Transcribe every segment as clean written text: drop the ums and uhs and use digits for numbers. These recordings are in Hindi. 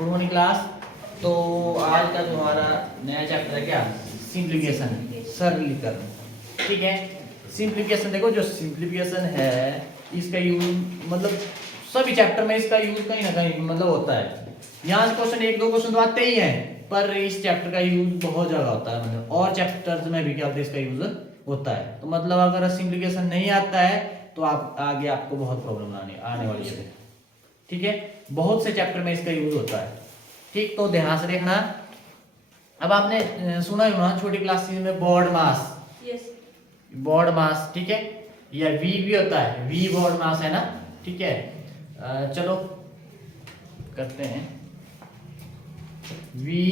Good morning class. तो आज का जो हमारा नया चैप्टर है क्या, सिंप्लीफिकेशन, सरलीकरण। ठीक है, सिंप्लीफिकेशन देखो, जो सिंप्लीफिकेशन है इसका यूज मतलब सभी चैप्टर में इसका यूज कहीं ना कहीं मतलब होता है। यहाँ से क्वेश्चन एक दो क्वेश्चन तो आते ही हैं, पर इस चैप्टर का यूज बहुत जगह होता है, मतलब और चैप्टर्स में भी क्या होता है इसका यूज होता है। तो मतलब अगर सिंप्लीफिकेशन नहीं आता है तो आप आगे आपको बहुत प्रॉब्लम आने वाली है। ठीक है, बहुत से चैप्टर में इसका यूज होता है। ठीक, तो ध्यान से देखना। अब आपने सुना ही होगा छोटी क्लासेस में बोर्ड मास, बोर्ड मास, ठीक है, या वी भी होता है, वी बोर्ड मास है ना। ठीक है, चलो करते हैं वी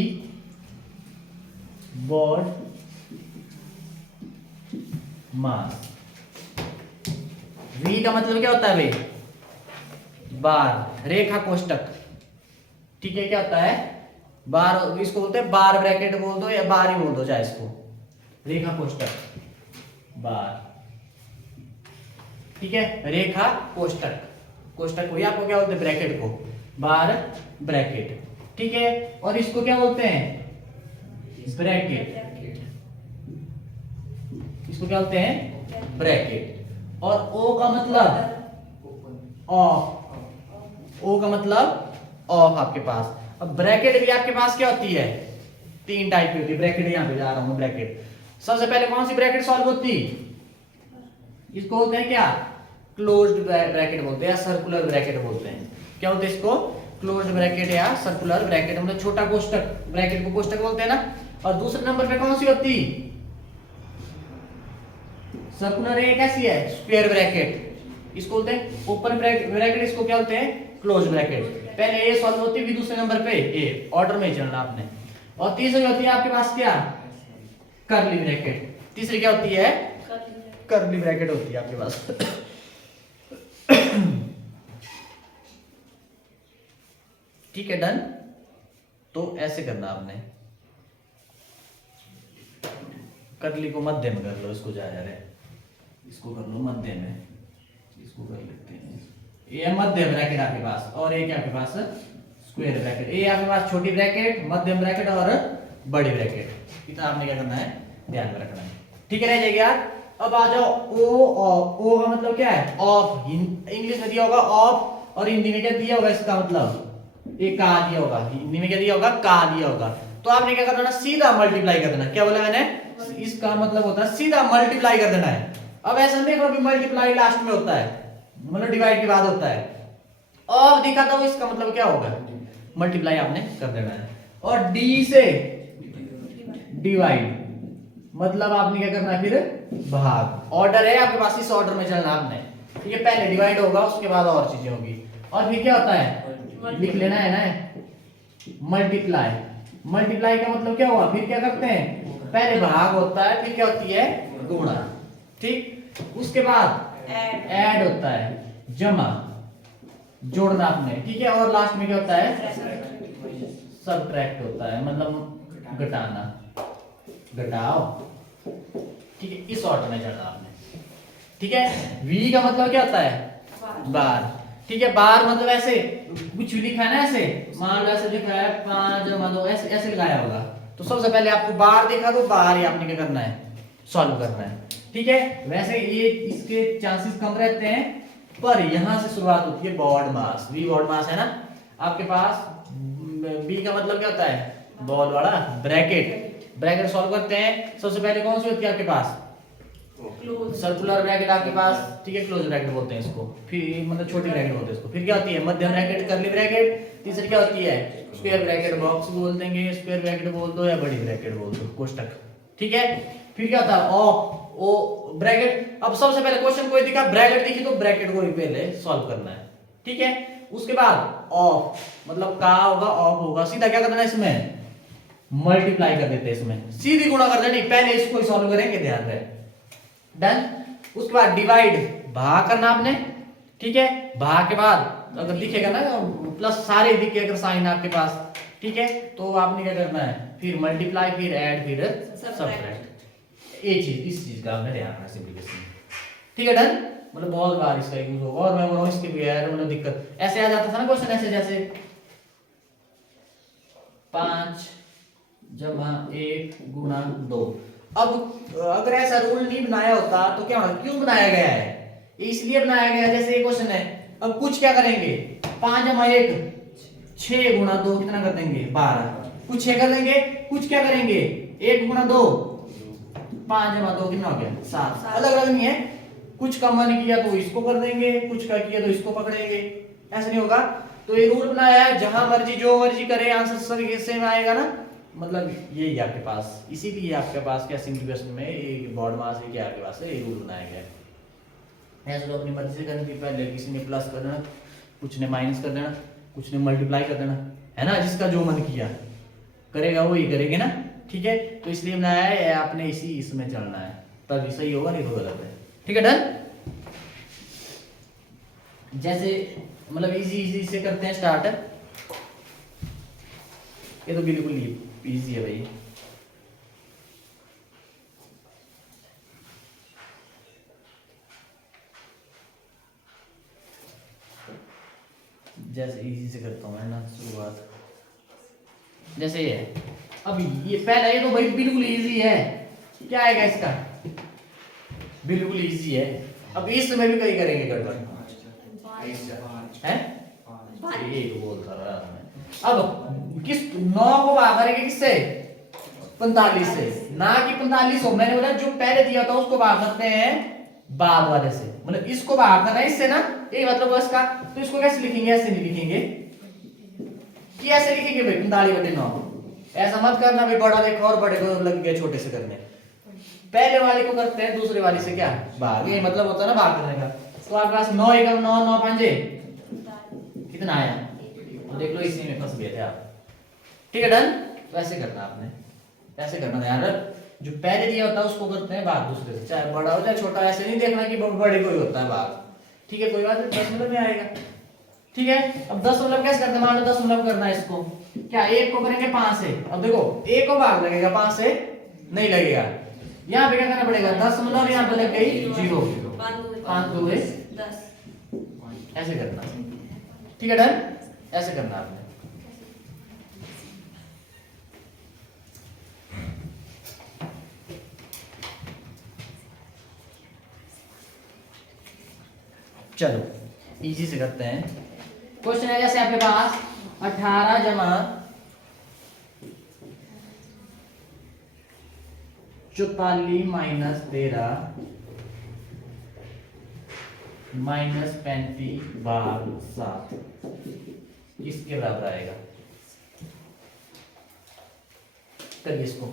बोर्ड मास। वी का मतलब क्या होता है भाई, बार, रेखा कोष्टक। ठीक है, क्या होता है बार, इसको बोलते हैं बार ब्रैकेट बोल दो या बार ही बोल दो, चाहे इसको रेखा कोष्टक, बार। ठीक है, रेखा कोष्टक, कोष्टक को या आपको क्या बोलते हैं, ब्रैकेट को बार ब्रैकेट। ठीक है, और इसको क्या बोलते हैं, ब्रैकेट। इसको क्या बोलते हैं, ब्रैकेट। और ओ का मतलब ऑफ, ओ का मतलब ऑफ आपके पास। अब ब्रैकेट भी आपके पास क्या होती है, तीन टाइप की होती है ब्रैकेट। यहां पे जा रहा हूं ब्रैकेट। सबसे पहले कौन सी ब्रैकेट सॉल्व होती, इसको बोलते हैं क्या, क्लोज्ड ब्रैकेट बोलते हैं या सर्कुलर ब्रैकेट बोलते हैं। क्या बोलते हैं इसको, क्लोज्ड ब्रैकेट या सर्कुलर ब्रैकेट, मतलब छोटा कोष्टक, ब्रैकेट को कोष्टक बोलते हैं ना। और दूसरे नंबर पे कौन सी होती, सर्कुलर, एक ऐसी है स्क्वायर ब्रैकेट, इसको बोलते हैं ओपन ब्रैकेट, इसको क्या बोलते हैं, क्लोज ब्रैकेट। पहले ए सॉल्व होती है, दूसरे नंबर पे ए, ऑर्डर में चलना आपने। और तीसरी होती है आपके पास क्या, कर्ली ब्रैकेट। तीसरी क्या होती है, कर्ली ब्रैकेट होती है आपके पास। ठीक है, डन। तो ऐसे करना आपने, कर्ली को मध्य में कर लो, इसको जा रहे, इसको कर लो मध्य में, इसको कर लेते हैं, ये मध्य ब्रैकेट आपके पास, और एक आपके पास स्क्वायर ब्रैकेट। ये आपके पास छोटी ब्रैकेट, मध्यम ब्रैकेट और बड़ी ब्रैकेट। इतना आपने क्या करना है, ध्यान में रखना है। ठीक है, रह जाएगा यार। अब आ जाओ ओ का मतलब क्या है, ऑफ। इंग्लिश में दिया होगा ऑफ, और हिंदी में क्या दिया होगा, इसका मतलब एक का दिया होगा, हिंदी में क्या दिया होगा, का दिया होगा। तो आपने क्या करना, सीधा मल्टीप्लाई कर देना। क्या बोला मैंने, इसका मतलब होता है सीधा मल्टीप्लाई कर देना है। अब ऐसा देखो, अभी मल्टीप्लाई लास्ट में होता है, मतलब डिवाइड के बाद होता है। और दिखा था वो, इसका मतलब क्या होगा, मल्टीप्लाई आपने कर देना है। और डी से डिवाइड, मतलब आपने क्या करना है, फिर भाग। ऑर्डर है आपके पास, इस ऑर्डर में चलना आपने। ठीक है, पहले डिवाइड होगा, उसके बाद और चीजें होगी। और फिर क्या होता है, लिख लेना है ना, मल्टीप्लाई। मल्टीप्लाई का मतलब क्या हुआ, फिर क्या करते हैं, पहले भाग होता है, फिर क्या होती है, गुणा। ठीक, उसके बाद ऐड होता है, जमा, जोड़ना आपने। ठीक है, और लास्ट में क्या होता है, सबट्रैक्ट होता है, मतलब घटाना, घटाओ। ठीक है, इस ऑर्डर में चलना आपने। ठीक है, वी का मतलब क्या होता है, बार। ठीक है, बार मतलब ऐसे कुछ भी लिखा है ना, ऐसे मान लो ऐसे लिखा है 5 जमा 2, ऐसे ऐसे लगाया होगा। तो सबसे पहले आपको बार देखा तो बार ही आपने क्या करना है, सॉल्व करना है। ठीक है, वैसे ये इसके चांसेस कम रहते हैं, पर यहां से शुरुआत होती है बोर्ड मास। वी बोर्ड मास है ना आपके पास। बी का मतलब क्या होता है, बॉल वाला ब्रैकेट। ब्रैकेट सॉल्व करते हैं, सबसे पहले कौन सी होती है आपके पास, सर्कुलर ब्रैकेट आपके पास। ठीक है, क्लोज ब्रैकेट बोलते हैं इसको, फिर मतलब छोटी ब्रैकेट बोलते हैं इसको। फिर क्या होती है, मध्यम ब्रैकेट, कर्ली ब्रैकेट। तीसरी क्या होती है, स्क्वायर ब्रैकेट, बॉक्स बोल देंगे, स्क्वायर ब्रैकेट बोल दो या बड़ी ब्रैकेट बोल दो, कोष्टक। ठीक है, फिर क्या होता है, ओ ब्रैकेट। अब सबसे पहले क्वेश्चन कोई दिखा, ब्रैकेट दिखी तो ब्रैकेट को ही पहले सॉल्व करना है। ठीक है, उसके बाद ऑफ, मतलब का होगा, ऑफ होगा, सीधा क्या करना है, इसमें मल्टीप्लाई कर देते हैं, इसमें सीधी गुणा कर देनी, पहले इसको ही सॉल्व करेंगे, ध्यान रहे। डन। उसके बाद डिवाइड, भाग करना आपने। ठीक है, भाग के बाद अगर दिखेगा ना प्लस, सारे दिखे अगर साइन आपके पास, ठीक है, तो आपने क्या करना है, फिर मल्टीप्लाई, फिर ऐड, फिर सबट्रैक्ट। ये चीज, इस चीज का आपने ध्यान रखना सिंप्लीफिकेशन। ठीक है, डन। मतलब बहुत बार इसका यूज होगा, और मैं बोल रहा हूं इसके भी यार मतलब दिक्कत ऐसे आ जाता था ना क्वेश्चन, ऐसे जैसे 5 जमा 1 गुणा 2। अब अगर ऐसा रूल नहीं बनाया होता तो क्या होता, क्यों बनाया गया है, इसलिए बनाया गया है। जैसे ये क्वेश्चन है, अब कुछ क्या करेंगे, 5 जमा 1 6 गुणा 2 कितना कर देंगे 12, कुछ 6 कर देंगे, कुछ क्या करेंगे 1 गुणा 2 5 जमा 2 कितना हो गया 7। अलग अलग नहीं है, कुछ का मन किया तो इसको कर देंगे, कुछ का किया तो इसको पकड़ेंगे, ऐसा नहीं होगा। तो ये रूल बनाया है, जहां मर्जी जो मर्जी करे आंसर सभी सेम आएगा ना, मतलब यही आपके पास, इसीलिए आपके पास क्या सिंगल क्वेश्चन में बोर्ड मास क्या आपके पास है, ये रूल बनाया गया है। ऐसे तो अपनी मर्जी से करनी थी, पहले किसी ने प्लस कर देना, कुछ ने माइनस कर देना, कुछ ने मल्टीप्लाई कर देना, है ना, जिसका जो मन किया करेगा वही करेंगे ना, ठीक है। तो इसलिए बनाया है, आपने इसी इसमें चलना है, तभी सही होगा, नहीं तो गलत है, ठीक है। डन। जैसे मतलब इजी से करते हैं स्टार्ट, ये तो बिल्कुल इजी है भाई। जैसे इजी से करता हूँ, है ना, शुरुआत जैसे ये है। अब ये पहला, ये तो भाई बिल्कुल इजी है, क्या आएगा इसका, बिल्कुल इजी है। अब इसमें भी कहीं करेंगे गड़बड़ है, ये बोलता रहा मैं। अब किस 9 को भाग करेंगे किससे, 45 से, ना कि 45 हो, मैंने बोला जो पहले दिया था उसको भाग करते हैं बाद वाले से, मतलब इसको भाग करना है इससे ना, ये मतलब इसका। तो इसको कैसे लिखेंगे, ऐसे नहीं लिखेंगे कि ऐसे लिखेंगे भाई 45/9, ऐसा मत करना भाई, बड़ा देखो और बड़े को लग गया छोटे से करने। पहले वाले को करते हैं दूसरे वाले से क्या भाग, ये मतलब होता है ना भाग करने का। तो आपके पास 9 एकम 9 9 5 कितना आया, तो देख लो इसी में फंस गए थे आप, ठीक है। डन। वैसे करना आपने, ऐसे करना ध्यान रख, जो पहले दिया होता है उसको करते हैं भाग दूसरे से, चाहे बड़ा हो चाहे छोटा, ऐसे नहीं देखना कि बड़े को ही होता है भाग, ठीक है। कोई बात नहीं, 10 में आएगा, ठीक है। अब 10 कैसे करते हैं, मान लो 10 करना है इसको, क्या 1 को करेंगे 5 से, अब देखो 1 को भाग लगेगा 5 से नहीं लगेगा, यहाँ पे क्या करना पड़ेगा 10 यहाँ पे लग गई 0, 5 2 10, ऐसे करना, ठीक है। डन। ऐसे करना आपने। चलो इजी से करते हैं। क्वेश्चन है जैसे आपके पास 18 जमा 44 माइनस 13 माइनस 35 भाग 7 किसके बराबर आएगा, करिए इसको।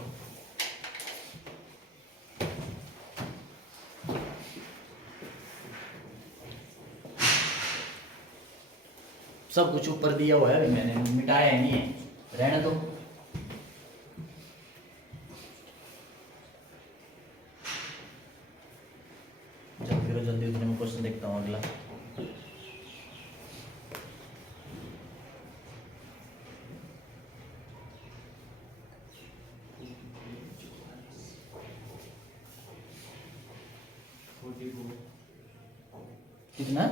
सब कुछ ऊपर दिया हुआ है, मैंने मिटाया नहीं है, रहने दो। जल्दी करो जल्दी, उतने में क्वेश्चन देखता हूँ अगला। कितना,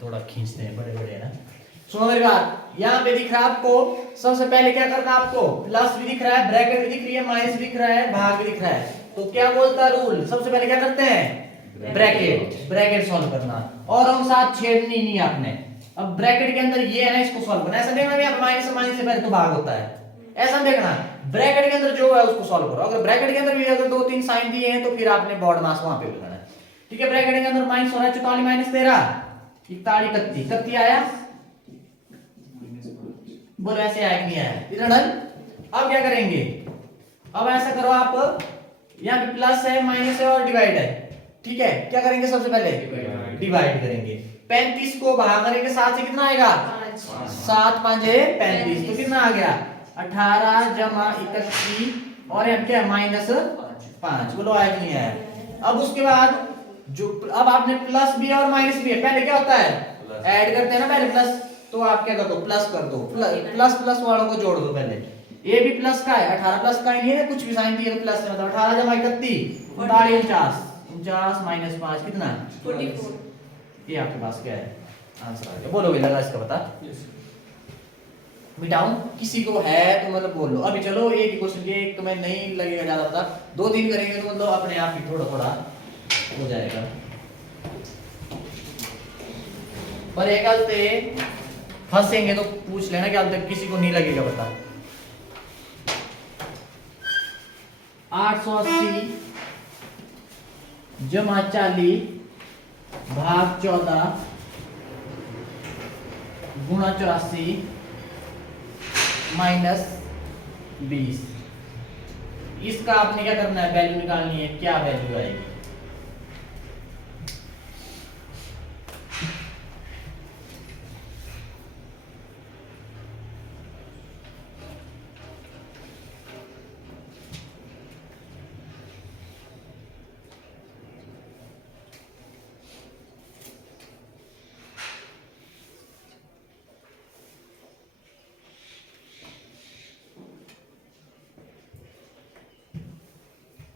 थोड़ा खींचते हैं, बड़े बड़े है ना। सुनो मेरी बात, यहाँ पे दिख रहा है आपको, सबसे पहले क्या करना है आपको, प्लस भी दिख रहा है, ब्रैकेट भी दिख रही है, माइनस भी दिख रहा है, भाग भी दिख रहा है। तो क्या बोलता है रूल, सबसे पहले क्या करते हैं ब्रैकेट सॉल्व करना, और हम साथ छेड़नी नहीं आपने। अब ब्रैकेट के अंदर ये है ना, इसको सॉल्व करना, ऐसा देखना भी आप माइनस से पहले तो भाग होता है, ऐसा देखना ब्रैकेट के अंदर जो है उसको सॉल्व करो। अगर ब्रैकेट के अंदर भी अगर 2-3 साइन दिए हैं तो फिर आपने बोर्ड मास वहां पे लगाना है, ठीक है। ब्रैकेट के अंदर माइनस हो रहा है 44 माइनस 13 41 31 आया, बोलो ऐसे आया कि नहीं आया, इतना डन। अब क्या करेंगे, अब ऐसा करो आप, यहाँ पे प्लस है माइनस है और डिवाइड है, ठीक है। क्या करेंगे सबसे पहले डिवाइड करेंगे, 35 को भाग करेंगे 7 से, कितना आएगा 7 5 35, तो कितना आ गया 18 जमा 31 और यहाँ क्या माइनस 5, बोलो आया कि नहीं आया। अब उसके बाद जो अब आपने प्लस भी है और माइनस भी है, पहले क्या होता है ऐड करते हैं ना पहले प्लस, तो आप क्या कर दो प्लस कर दो, प्लस प्लस वालों को जोड़ दो पहले। ये भी प्लस का है, 18 प्लस का ही नहीं है, कुछ भी साइन दिए तो प्लस है, मतलब 18 जमा 31 49 माइनस 5 कितना 44, ये आपके पास क्या है आंसर आ गया। बोलो भी लगा इसका पता। मिटाऊं किसी को है तो मतलब बोल लो। अभी चलो एक ही क्वेश्चन के एक तो मैं नहीं लगेगा ज्यादा पता, 2-3 करेंगे तो मतलब अपने आप ही थोड़ा थोड़ा हो जाएगा। पर एक गलते फंसेंगे तो पूछ लेना, क्या तक किसी को नहीं लगेगा पता। 880 जमा 40 भाग 14 गुणा 84 माइनस 20। इसका आपने क्या करना है, वैल्यू निकालनी है। क्या वैल्यू आएगी?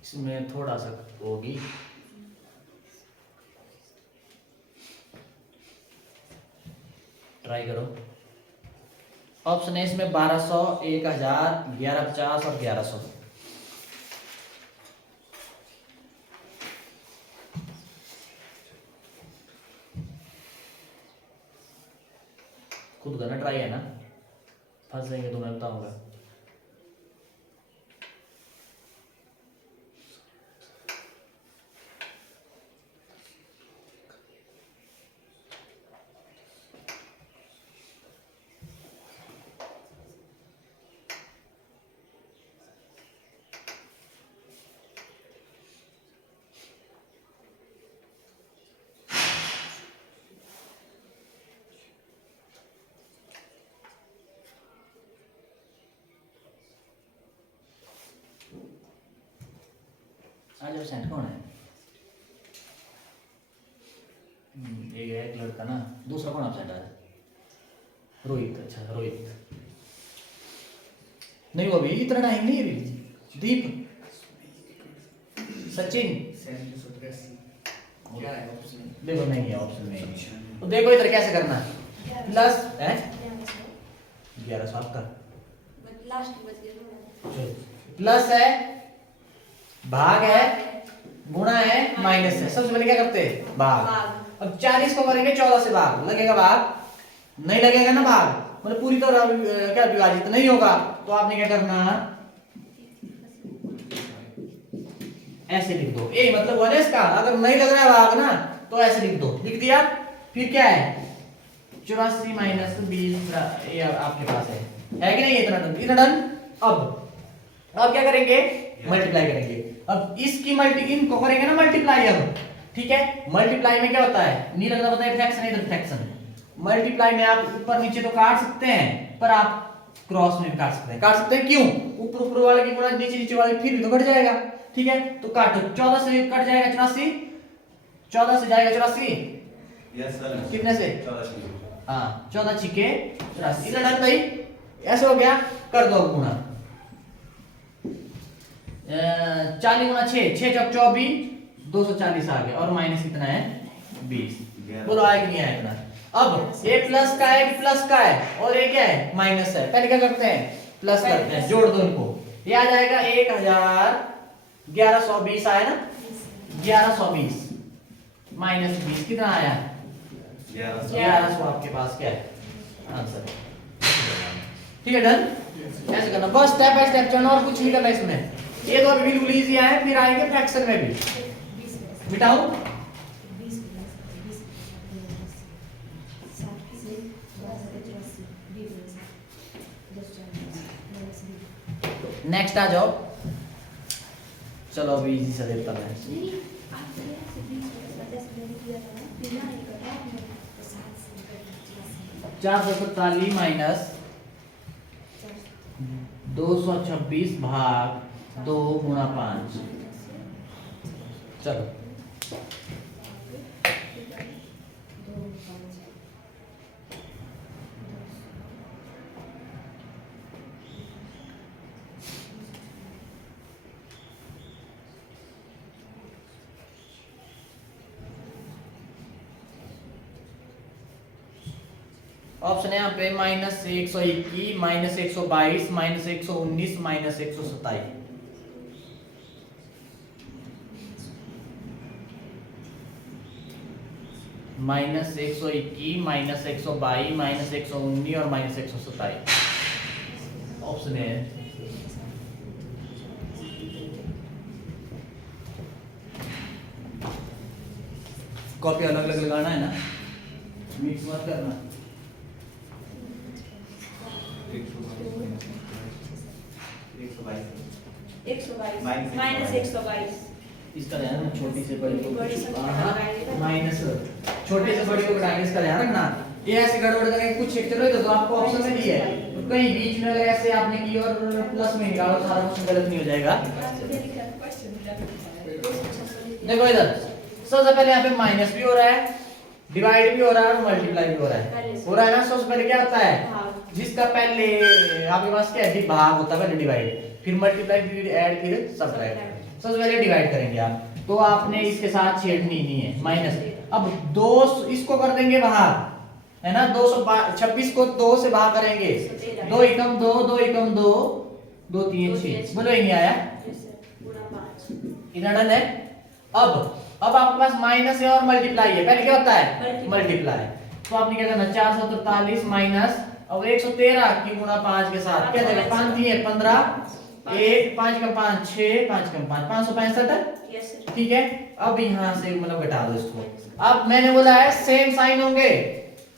इसमें थोड़ा सा होगी, ट्राई करो। ऑप्शन है इसमें 1200, 1000, 1150 और 1100। खुद करना ट्राई है ना, फंसेंगे तो मैं बताऊंगा। आज एब्सेंट कौन है? एक लड़का ना, दूसरा कौन एब्सेंट है? रोहित। अच्छा रोहित नहीं, वो भी इतना टाइम नहीं अभी। दीप, सचिन, क्या है ऑप्शन? देखो नहीं है ऑप्शन में। तो देखो इधर कैसे करना है, प्लस है 1100 आपका प्लस है, भाग है, गुणा है, माइनस है। सबसे पहले क्या करते हैं, भाग। अब 40 को करेंगे 14 से, भाग लगेगा, भाग नहीं लगेगा ना, भाग मतलब पूरी तरह क्या विभाजित नहीं होगा। तो आपने क्या करना, ऐसे लिख दो। ए मतलब हुआ ना इसका, अगर नहीं लग रहा है भाग ना तो ऐसे लिख दो। लिख दिया, फिर क्या है 84 माइनस 20, ये आपके पास है कि नहीं? इतना डन, इतना डन। अब क्या करेंगे, मल्टीप्लाई करेंगे। अब इसकी इनको करेंगे ना मल्टीप्लाई। अब ठीक है, मल्टीप्लाई में क्या होता है, नहीं लगना पता है फ्रैक्शन, इधर फ्रैक्शन। मल्टीप्लाई में आप ऊपर नीचे तो काट सकते हैं, पर आप क्रॉस में भी काट सकते हैं। काट सकते हैं क्यों, ऊपर ऊपर वाले की गुणा नीचे नीचे वाले फिर भी तो कट जाएगा। ठीक है, तो काटो। 14 से कट जाएगा 84, 14 से जाएगा 84। Yes sir. कितने से? 14। हाँ 14 छिके 84। इतना डन भाई, ऐसा हो गया। कर दो गुणा 40 गुणा 6, 6 चौक 24, 240 आ गया। और माइनस कितना है 20। बोलो आया कि नहीं आया इतना? अब ये प्लस का है, प्लस का है, और ये क्या है, माइनस है। पहले क्या करते हैं, प्लस करते हैं, जोड़ दो इनको। ये आ जाएगा 1120 आया ना, 1120 माइनस 20 कितना आया 1100। आपके पास क्या है आंसर? ठीक है, डन। ऐसे करना बस, स्टेप बाय स्टेप चलना, और कुछ नहीं करना इसमें। ये तो अभी बिल्कुल इजी है, फिर आएंगे फ्रैक्शन में भी। मिटाओ, नेक्स्ट आ जाओ। चलो अभी इजी सा देता मैं। 447 माइनस 226 भाग 2 गुणा 5। चलो ऑप्शन है यहाँ पे -121, -122, -119, -127। -121, -122, -119 और -127 ऑप्शन है। कॉपी अलग अलग लगाना है ना, मिक्स मत करना। 122 इसका ध्यान रखना, छोटी से बड़ी बड़ी से को माइनस, छोटे से बड़ी को घटाएंगे, इसका ध्यान रखना। ये ऐसे गड़बड़ करेंगे कुछ एक चलो तो आपको ऑप्शन में दिया है, तो कहीं बीच में अगर ऐसे आपने की और प्लस में निकालो सारा क्वेश्चन गलत नहीं हो जाएगा। देखो इधर सबसे पहले यहाँ पे माइनस भी हो रहा है, डिवाइड भी हो रहा है और मल्टीप्लाई भी हो रहा है ना। सबसे पहले क्या होता है, जिसका पहले आपके पास क्या है, भाग होता है, पहले डिवाइड, फिर मल्टीप्लाई, फिर ऐड, फिर सब्ट्रैक्ट। सबसे पहले डिवाइड करेंगे आप, तो आपने इसके साथ छेड़नी नहीं है माइनस। अब 2 इसको कर देंगे बाहर, है ना, 226 को 2 से बाहर करेंगे, 2 एकम 2, 2 एकम 2, 2 3 6, बोलो ये नहीं आया, इधर डन है। अब आपके पास माइनस है और मल्टीप्लाई है, पहले क्या होता है मल्टीप्लाई, तो आपने क्या करना 443 माइनस और 113 की गुणा 5 के साथ क्या देगा, 5 3 है 15, 1 5 का 5 6, 5 का 5 565, ठीक है। अब यहाँ से मतलब घटा दो इसको। अब मैंने बोला है सेम साइन होंगे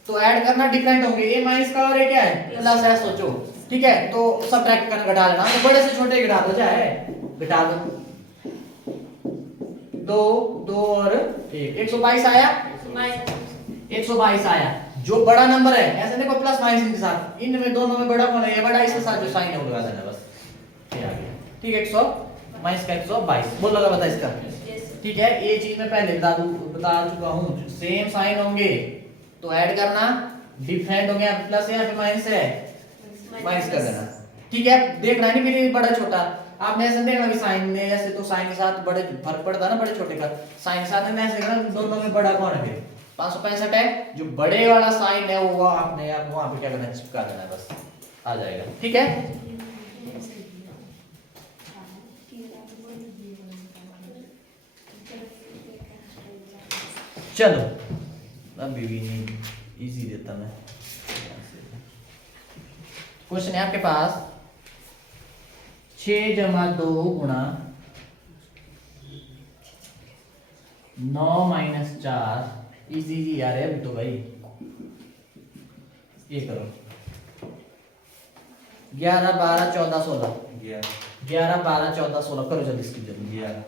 तो ऐड करना डिफरेंट होंगे, ये माइनस का और ये क्या है प्लस है, सोचो ठीक है, तो सब्ट्रैक्ट करना घटा लेना, तो बड़े से छोटे घटा दो, चाहे घटा दो, 2 2 और 1 122 आया, 122 आया। जो बड़ा नंबर है ऐसे देखो प्लस माइनस के साथ, इनमें दोनों में बड़ा कौन है, ये बड़ा, इसके साथ जो साइन है वो लगा देना बस, ये आ गया ठीक है। 100 माइनस का 122 बोल लगा, बता इसका ठीक है। ये चीज मैं पहले बता चुका हूँ, सेम साइन होंगे तो ऐड करना, डिफरेंट होंगे प्लस है या फिर माइनस है माइनस कर देना, ठीक है। देखना नहीं फिर बड़ा छोटा, आपने ऐसे देखना भी साइन में ऐसे, तो साइन के साथ बड़े फर्क पड़ता है ना, बड़े छोटे का साइन के साथ में ऐसे करना, दोनों में बड़ा कौन है, फिर 565 है, जो बड़े वाला साइन है वो आपने आप वहां पे क्या करना, चिपका देना है, बस आ जाएगा ठीक है। चलो अभी भी नहीं इजी देता मैं, क्वेश्चन है आपके पास 6 जमा 2 गुणा 9 माइनस 4, इजी यार है अभी तो भाई, ये करो 11 12 14 16, 11 12 14 16 करो जल्दी इसकी जल्दी, 11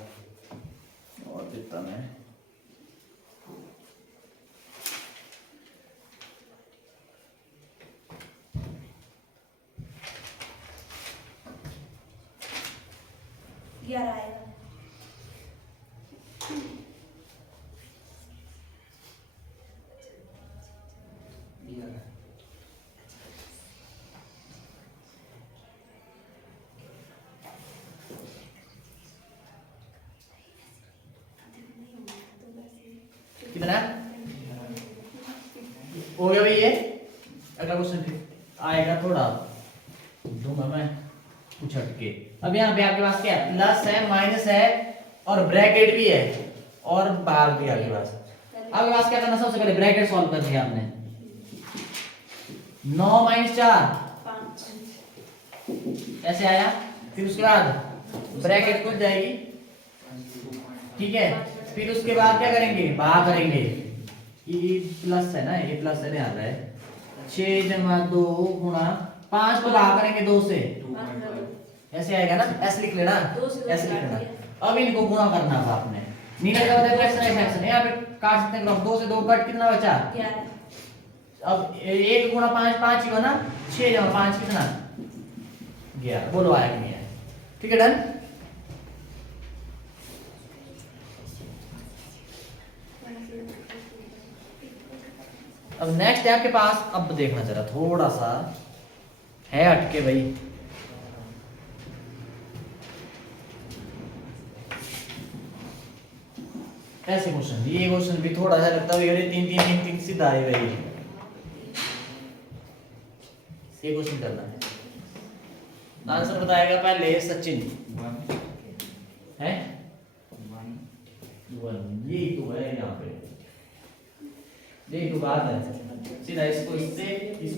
और देता मैं, कितना हो गया भाई ये। अगला क्वेश्चन आएगा थोड़ा दूंगा मैं कुछ हटके। अब यहाँ पे आपके पास क्या है, प्लस है माइनस है और ब्रैकेट भी है और बाहर भी आपके पास। आपके पास क्या करना, सबसे पहले ब्रैकेट सॉल्व कर दिया आपने, 9 माइनस 4 ऐसे आया, फिर उसके बाद ब्रैकेट खुल जाएगी ठीक है, फिर उसके बाद क्या करेंगे, भाग करेंगे, ये प्लस है ना, ये प्लस है ध्यान रहे, 6 जमा 2 गुणा 5 को भाग करेंगे 2 से, ऐसे आएगा ना, ऐसे लिख लेना, ऐसे लिख लेना। अब इनको गुणा करना था आपने, नीचे का मतलब फ्रैक्शन है, फ्रैक्शन यहाँ पे काट सकते हैं, 2 से 2 कट कितना बचा, अब 1 गुणा 5 5 ही बना, 6 जमा 5 कितना 11, बोलो आया कि नहीं आया, ठीक है डन। अब नेक्स्ट है आपके पास, अब देखना जरा थोड़ा सा है हटके भाई, ऐसे क्वेश्चन, ये क्वेश्चन भी थोड़ा सा लगता है, अरे 3 3 3 3 सीधा है भाई, ये क्वेश्चन करना है। आंसर बताएगा पहले सचिन है 1 ये तो है यहाँ पे, ये तो बात है सीधा इसको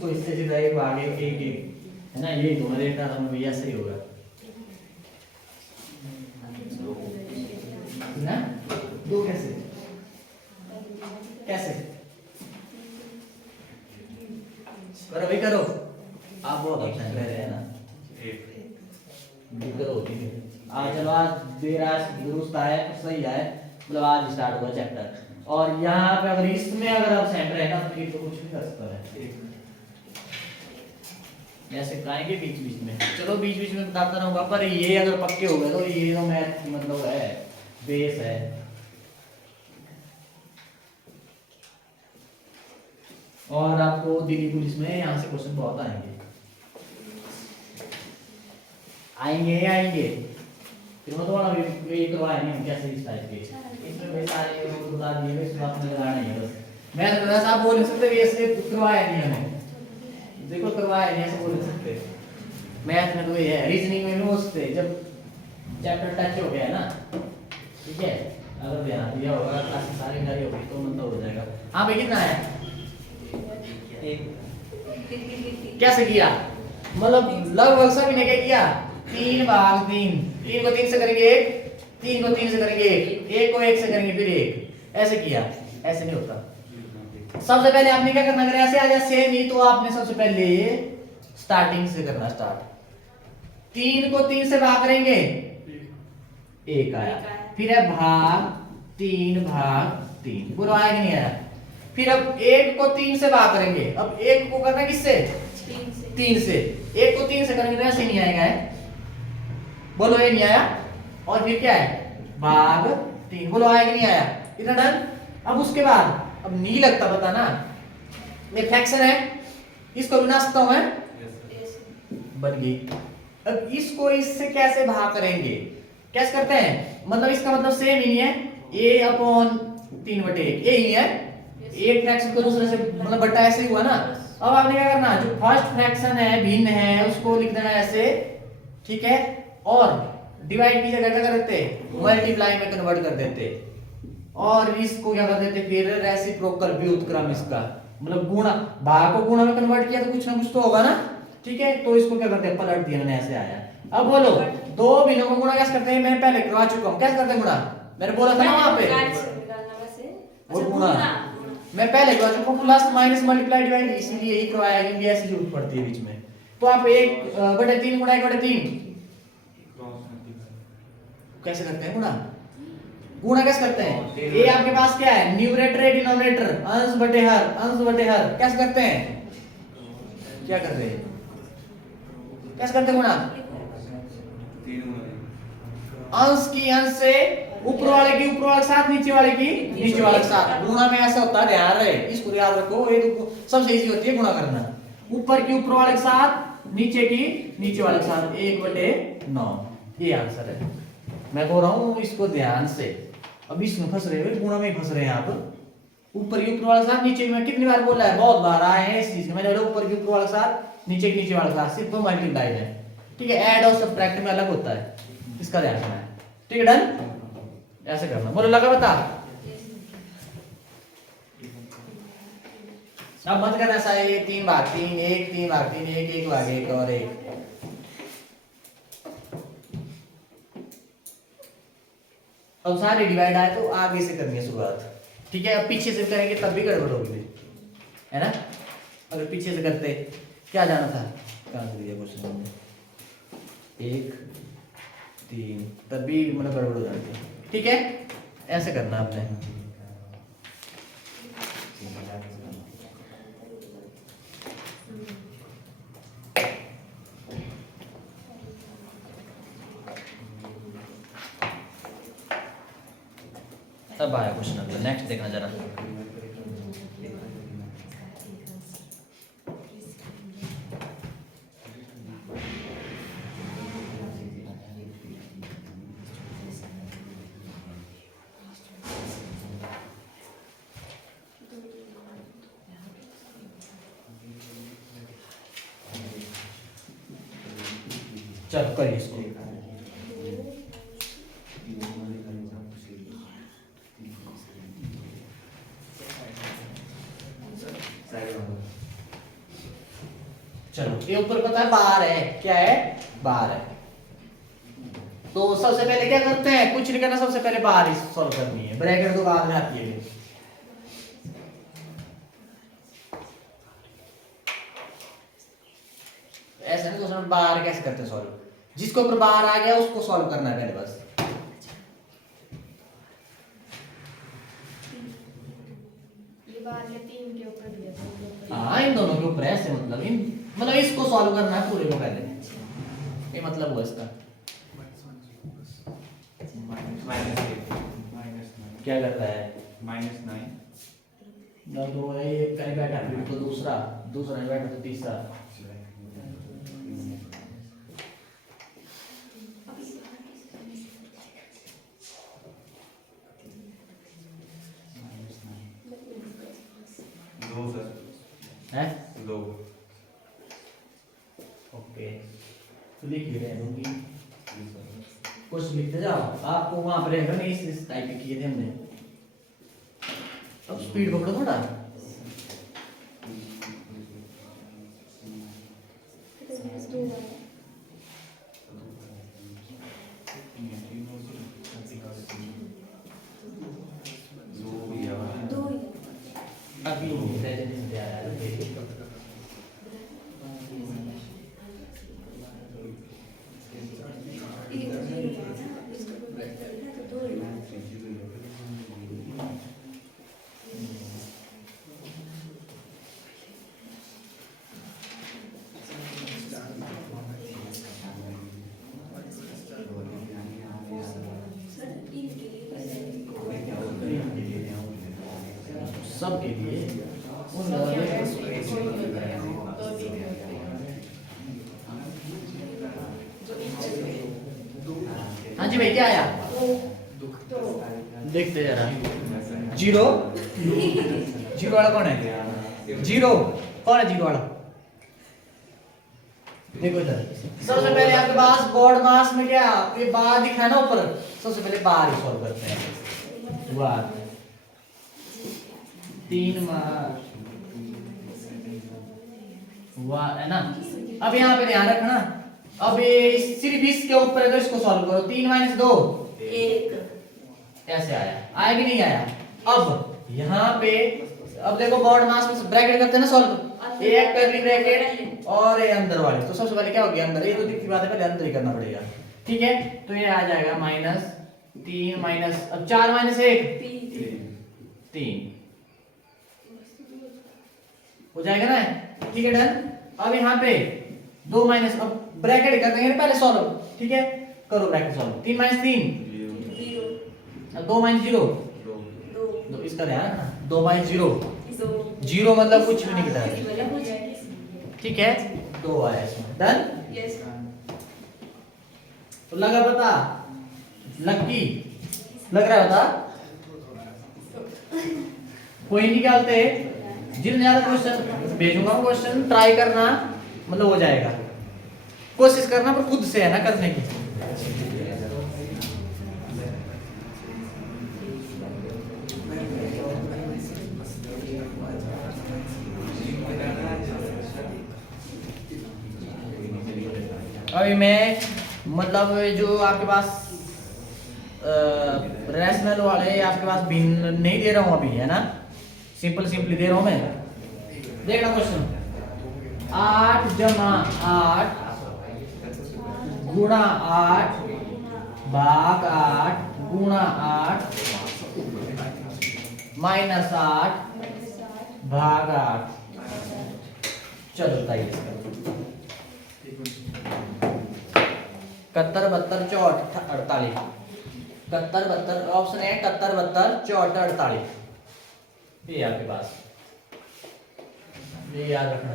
इससे सीधा एक भाग एक एक एक है ना, ये तो मेरे का हम भैया सही होगा ना। दो कैसे कैसे करो भाई करो, आप बहुत अच्छा कह रहे हैं ना। करो आज चलो आज देर आज दुरुस्त आया तो सही है, मतलब आज स्टार्ट हुआ चैप्टर। और यहाँ पे अगर इसमें अगर आप सेंटर है ना तो फिर तो कुछ भी कर सकता है। ऐसे कराएंगे बीच बीच में, चलो बीच बीच में बताता रहूंगा, पर ये अगर पक्के हो गए तो ये तो मैथ मतलब है बेस है। और आपको दिल्ली पुलिस में यहाँ से क्वेश्चन बहुत आएंगे फिर मैं थोड़ा ये करवाए नहीं हम कैसे इस टाइप के, इसमें भाई सारे लोग बता दिए इसमें आपने लगाना नहीं है बस। मैं तो बस आप बोल नहीं सकते ऐसे करवाया नहीं हमें, देखो करवाया नहीं ऐसे बोल नहीं सकते। मैथ में तो ये है, रीजनिंग में भी उससे जब चैप्टर टच हो गया ना, ठीक है, अगर ध्यान दिया होगा क्लास सारी गाड़ी होगी तो मतलब हो जाएगा। हाँ भाई कितना है कैसे किया, मतलब लगभग सभी ने क्या किया 3 भाग 3, 3 को 3 से करेंगे 1, 3 को 3 से करेंगे 1, 1 को 1 से करेंगे फिर 1, ऐसे किया। ऐसे नहीं होता, सबसे पहले आपने क्या करना, अगर ऐसे आ जाए सेम ही तो आपने सबसे पहले स्टार्टिंग से करना स्टार्ट। 3 को 3 से भाग करेंगे 1 आया, फिर है भाग 3 बोलो आया कि नहीं आया। फिर अब 1 को 3 से भाग करेंगे, अब 1 को करना किससे 3 से, 1 को 3 से करेंगे तो ऐसे नहीं आएगा है, बोलो ये नहीं आया। और फिर क्या है भाग 3, बोलो आया कि नहीं आया, इतना डन। अब उसके बाद अब नहीं लगता पता ना, ये फ्रैक्शन है, इसको बना सकता हूं मैं बन गई। अब इसको इससे कैसे भाग करेंगे, कैसे करते हैं, मतलब इसका मतलब सेम ही है a अपॉन 3/1 ये ही है, एक फ्रैक्शन को दूसरे से मतलब बटा ऐसे ही हुआ ना। अब आपने क्या करना, जो फर्स्ट फ्रैक्शन है भिन्न है उसको लिख देना ऐसे, ठीक है, और डिवाइड की जगह क्या कर देते मल्टीप्लाई में कन्वर्ट कर देते, और इसको क्या कर देते फिर रेसिप्रोकल व्युत्क्रम, इसका मतलब गुणा, भाग को गुणा में कन्वर्ट किया तो कुछ ना कुछ तो होगा ना, ठीक है, तो इसको क्या करते हैं पलट दिया मैंने ऐसे आया। अब बोलो दो भिन्नों को गुणा कैसे करते हैं, मैं पहले करवा चुका हूं, कैसे करते हैं गुणा, मैंने बोला था ना वहां पे वो गुणा मैं पहले करवा चुका हूं, प्लस माइनस मल्टीप्लाई डिवाइड, इसलिए यही करवाया इंडिया से जरूरत पड़ती है बीच में। तो आप 1/3 गुणा 1/3 कैसे करते हैं गुणा, गुणा कैसे करते हैं, ये आपके पास क्या है न्यूमरेटर है डिनोमिनेटर, अंश बटे हर कैसे करते हैं, क्या करते हैं कैसे करते हैं गुणा, अंश की अंश से ऊपर वाले की ऊपर वाले के साथ नीचे वाले की नीचे वाले के साथ, गुणा में ऐसा होता है ध्यान रहे, इसको याद रखो, ये तो सबसे इजी होती है गुणा करना, ऊपर की ऊपर वाले के साथ नीचे की नीचे वाले के साथ 1/9, ये आंसर है। मैं बोल रहा हूँ इसको ध्यान से, अब इसमें फंस रहे हो गुणा में फंस रहे हैं आप, ऊपर की ऊपर वाले के साथ नीचे में कितनी बार बोला है, बहुत बार आए हैं इस चीज में, मैंने ऊपर की ऊपर वाले के साथ नीचे की नीचे वाले के साथ सिर्फ तो मल्टीप्लाई है, ठीक है, ऐड और सब्ट्रैक्ट में अलग होता है, इसका ध्यान रखना है, ठीक है डन, ऐसे करना, बोलो लगा बता। अब मत करना ऐसा ये 3 भाग 3 1 3 भाग 3 1 1 भाग 1 और 1, अब सारे डिवाइड आए तो आगे से करनी है शुरुआत, ठीक है, अब पीछे से करेंगे तब भी गड़बड़ होगी है ना, अगर पीछे से करते क्या जाना था, कहां से दिया क्वेश्चन 1 3 तब भी मतलब गड़बड़ हो जाती है, ठीक है, ऐसे करना आपने। अब आया क्वेश्चन नंबर नेक्स्ट देखना जरा, चलो करिए इसको। चलो ये ऊपर पता है बार है, क्या है बार है। तो सबसे पहले क्या करते हैं, कुछ नहीं करना, सबसे पहले बार ही सॉल्व करनी है, ब्रैकेट तो बाद में आती है। ऐसा नहीं क्वेश्चन बार कैसे करते हैं सॉल्व, जिसके ऊपर बार आ गया उसको सॉल्व करना है पहले बस। हाँ इन दोनों के ऊपर ऐसे मतलब इसको सॉल्व करना है पूरे को पहले, ये मतलब हुआ इसका। क्या कर रहा है -9 ना, तो एक कहीं बैठा फिर तो दूसरा नहीं बैठा तो तीसरा। है ओके तो लिख ले रहे होंगे, कुछ लिखते जाओ, आपको वहां पर रहेगा नहीं, इस टाइप के किए थे हमने। अब स्पीड पकड़ो थोड़ा। अभी सबके लिए हाँ जी भाई क्या आया, देखते जरा। जीरो जीरो वाला कौन है, जीरो कौन है जीरो वाला, देखो इधर। सबसे पहले आपके पास बोर्ड मास में क्या ये बार दिखा है ना ऊपर, सबसे पहले बार ही सॉल्व करते हैं। बार 3 बार है ना। अब यहाँ पे ध्यान रखना, अब ये सिर्फ इसके ऊपर है तो इसको सॉल्व करो। 3 - 2 1 ऐसे आया कि नहीं आया। अब यहाँ पे अब देखो बोर्ड मास में ब्रैकेट करते हैं ना सॉल्व, एक कर्ली ब्रैकेट और ये अंदर वाले, तो सबसे पहले क्या हो गया अंदर, ये तो दिखती बात है, पहले अंदर ही करना पड़ेगा। ठीक है तो ये आ जाएगा -3 अब 4 - 1 3 हो जाएगा ना। ठीक है डन। अब यहाँ पे 2 माइनस, अब ब्रैकेट कर देंगे पहले सॉल्व। ठीक है करो ब्रैकेट सॉल्व। 3 - 3 अब 2 - 0 2, इसका ध्यान रखना। 2 - 0 0 मतलब कुछ भी नहीं घटा। ठीक है 2 आया इसमें डन। तो लगा पता, लकी लग रहा है बता, कोई निकालते जितने ज्यादा क्वेश्चन भेजूंगा क्वेश्चन ट्राई करना, मतलब हो जाएगा, कोशिश करना पर खुद से है ना करने की। अभी मैं मतलब जो आपके पास रैशनल वाले आपके पास भिन्न नहीं दे रहा हूं अभी, है ना, सिंपली दे रहा हूं मैं। देखना क्वेश्चन 8 × 8 गुणा 8 भाग 8 गुणा 8 माइनस 8 भाग 8। चलो बताइए इसका 71 72 64 48 71 72 ऑप्शन है 71 72 64 48। ये आपके पास, ये याद रखना।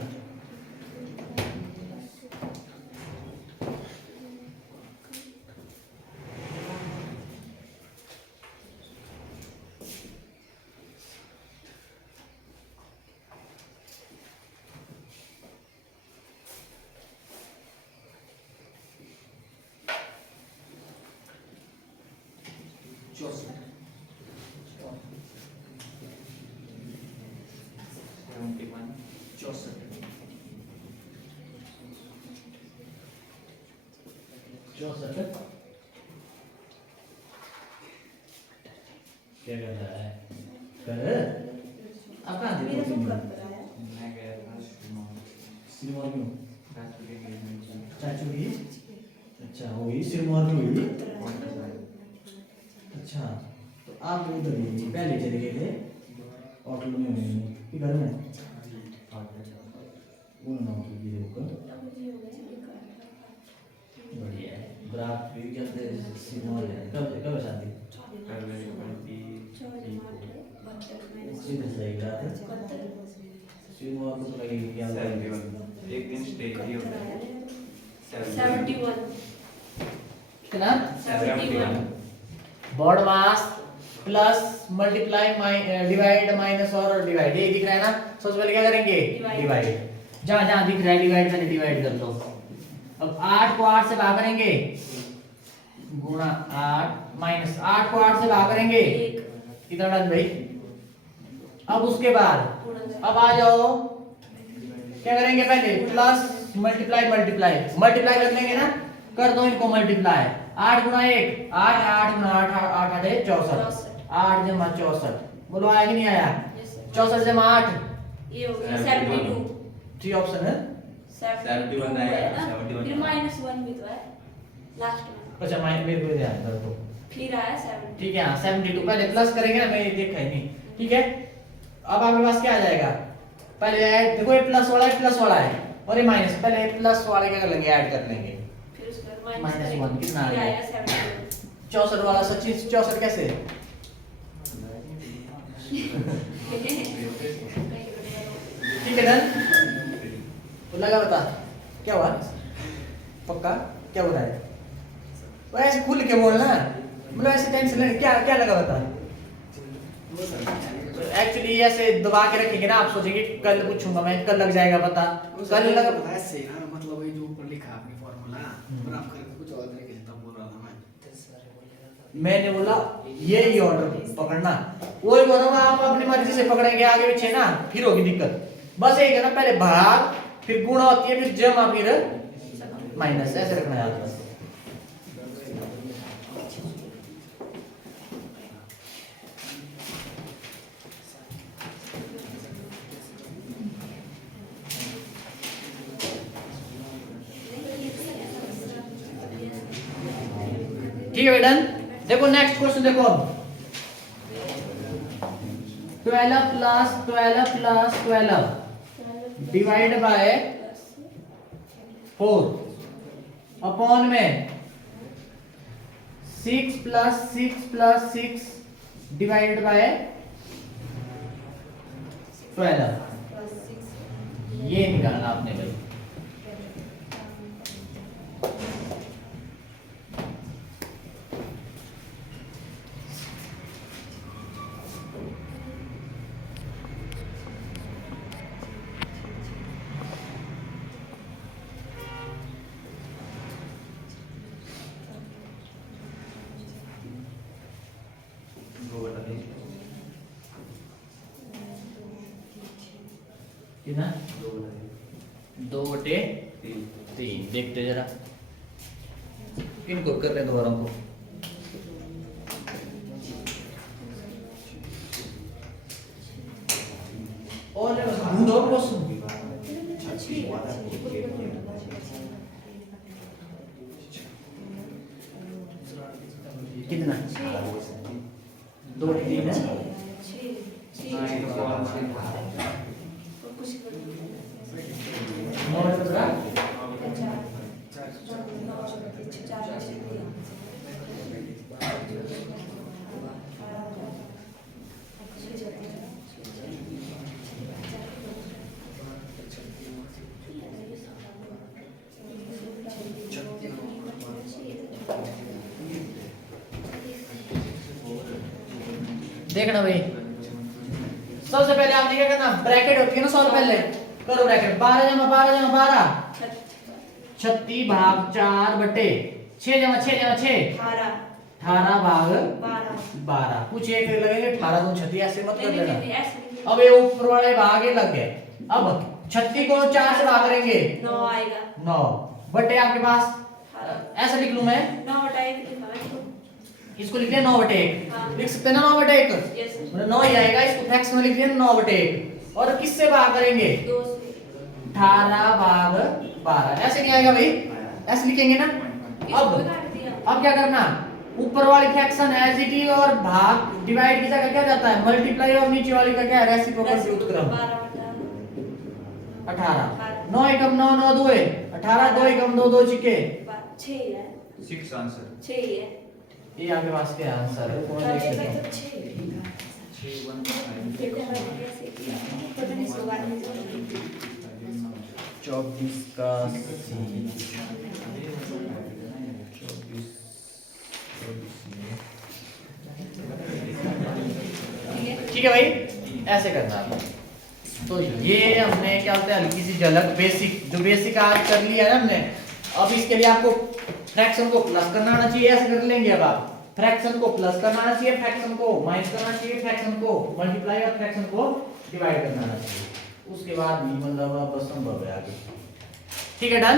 चौसठ क्या कर रहा है कर अब कहाँ थे मेरा तो कर रहा है सिरमौर क्यों चाचू की अच्छा होगी सिरमौर की हुई अच्छा तो आप उधर ही पहले चले गए थे ऑटो में हुए घर में वो ना ऑटो की होकर बढ़िया है बरात भी जल्द सिरमौर है कब कब शादी सीधे सही बात है सिरमौर को तो लगेगी क्या एक दिन स्टे ही होता है 71 कितना 71 BODMAS plus multiply divide minus और डिवाइड ये दिख रहा है ना सबसे पहले क्या करेंगे Divide. डिवाइड जहां जहां दिख रहा है डिवाइड पहले डिवाइड कर लो अब 8 को 8 से भाग करेंगे गुणा 8 माइनस 8 को 8 से भाग करेंगे कितना डन भाई अब उसके बाद अब आ जाओ क्या करेंगे पहले प्लस मल्टीप्लाई मल्टीप्लाई मल्टीप्लाई कर लेंगे ना कर दो इनको मल्टीप्लाई 8 गुणा 1 8 8 गुणा 8 8 8 है 64 8 जमा 64 बोलो आया कि नहीं आया 64 जमा 8 ये हो गया 72 थ्री ऑप्शन है 71 आएगा, 71 फिर -1 भी तो है लास्ट में अच्छा माइनस मेरे को ध्यान कर दो फिर आया 70 ठीक है हाँ 72 पहले प्लस करेंगे ना मैं ये देखा ही नहीं ठीक है अब आपके पास क्या आ जाएगा पहले ऐड देखो ये प्लस वाला है और ये माइनस पहले प्लस वाले क्या कर लेंगे ऐड कर लेंगे फिर उसके बाद -1 कितना आ गया? आया 71 64 वाला सचिन 64 कैसे ठीक है डन तो लगा बता क्या हुआ पक्का क्या हो रहा है वो ऐसे खुल के बोलना मतलब ऐसे टेंशन लेने क्या क्या लगा बता एक्चुअली ऐसे दबा के रखेंगे ना आप सोचेंगे कल पूछूंगा मैं कल लग जाएगा पता कल लगा ऐसे ही ना मतलब वही जो ऊपर लिखा है आपने फॉर्मूला पर आप करके कुछ और तरीके से तब बोल रहा था मैं मैंने बोला ये ही ऑर्डर पकड़ना वही बोल रहा हूँ आप अपनी मर्जी से पकड़ेंगे आगे पीछे ना फिर होगी दिक्कत बस एक है ना पहले भाग फिर गुणा होती है फिर जमा फिर माइनस ऐसे रखना याद बस ठीक है बेटा देखो नेक्स्ट क्वेश्चन देखो अब 12 plus 12 plus 12 divide by 4 upon में 6 प्लस 6 डिवाइड बाय 12 ये निकालना आपने भाई कितना 2/3 देखते जरा इनको कर ले दोबारा को और ढूंढो क्वेश्चन कितना 2/3 है और बता देखना भाई सबसे पहले आपने क्या करना ब्रैकेट होती है ना 100 पहले करो ब्रैकेट 12 जमा 12 जमा 12 36 भाग 4 बटे 6 जमा 6 जमा 6 18 18 भाग 12 12 कुछ एक लगेंगे 18 दूनी 36 ऐसे मत कर नहीं देना। नहीं ऐसे नहीं अब ये ऊपर वाले भाग ये लग गए। अब 36 को 4 से भाग करेंगे 9 आएगा 9 बटे आपके पास ऐसा लिख लूं मैं 9 बटा 1 लिखा है तो इसको लिख लिया 9 बटे 1 हाँ। लिख सकते हैं ना 9 बटे 1 यस सर मतलब 9 ही आएगा इसको फ्रैक्शन में लिख दिया 9 बटे 1 और किससे भाग करेंगे 2 से 18 भाग 12 ऐसे नहीं आएगा भाई ऐसे लिखेंगे ना। इसको भी काट दिया अब क्या करना ऊपर वाली फ्रैक्शन एज इट इज और भाग डिवाइड की जगह क्या जाता है मल्टीप्लाई और नीचे वाली का क्या है रेसिप्रोकल व्युत्क्रम 12 बटा 18 9 एकम 9 9 2 18 2 एकम 2 2 चिके 6 है 6 आंसर 6 ही है ये आपके पास क्या आंसर है कौन देख लेता हूं 6 1 देखो मैंने कैसे किया तो मैंने इसको बाद में 24 का ठीक है भाई ऐसे करना है। तो ये हमने क्या बोलते हैं हल्की सी झलक बेसिक जो बेसिक आज कर लिया है ना हमने। अब इसके लिए आपको फ्रैक्शन को प्लस करना आना चाहिए ऐसे कर लेंगे। अब आप फ्रैक्शन को प्लस करना आना चाहिए फ्रैक्शन को माइनस करना चाहिए फ्रैक्शन को मल्टीप्लाई और फ्रैक्शन को डिवाइड करना आना चाहिए उसके बाद भी मतलब अब संभव है आगे। ठीक है डन।